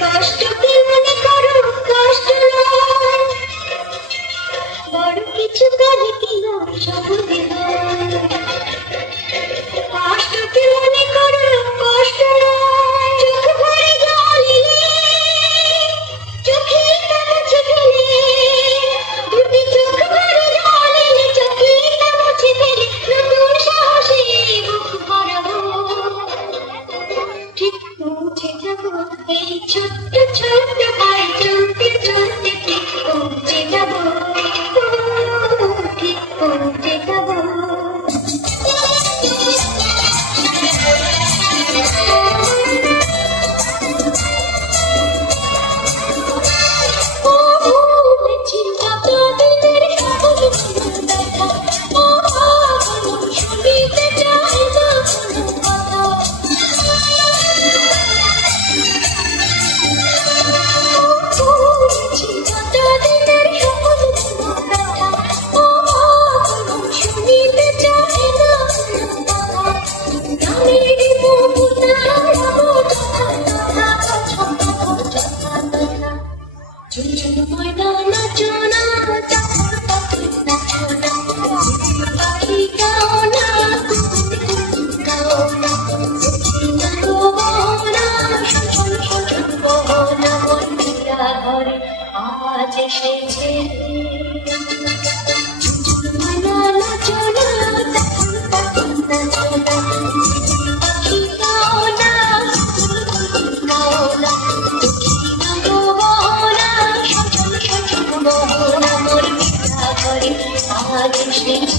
কষ্ট কি মনে করো, কষ্ট নয়, বড় কিছু কাজে কি সবুজ কষ্ট কি মনে করো, কষ্ট নয়, চোখ ভরে জল এলে চোখে মুছে ফেলে, দুটি চোখ ভরে জল এলে চোখে মুছে ফেলে, নতুন সাহসে বুক ভরাবো, ঠিক পৌঁছে যাবো এই ছোট্ট ছোট্ট পায়ে, চলতে চলতে ঠিক পৌঁছে যাবো, ঠিক পৌঁছে যাবো। আজ এসেছে আজ এসেছে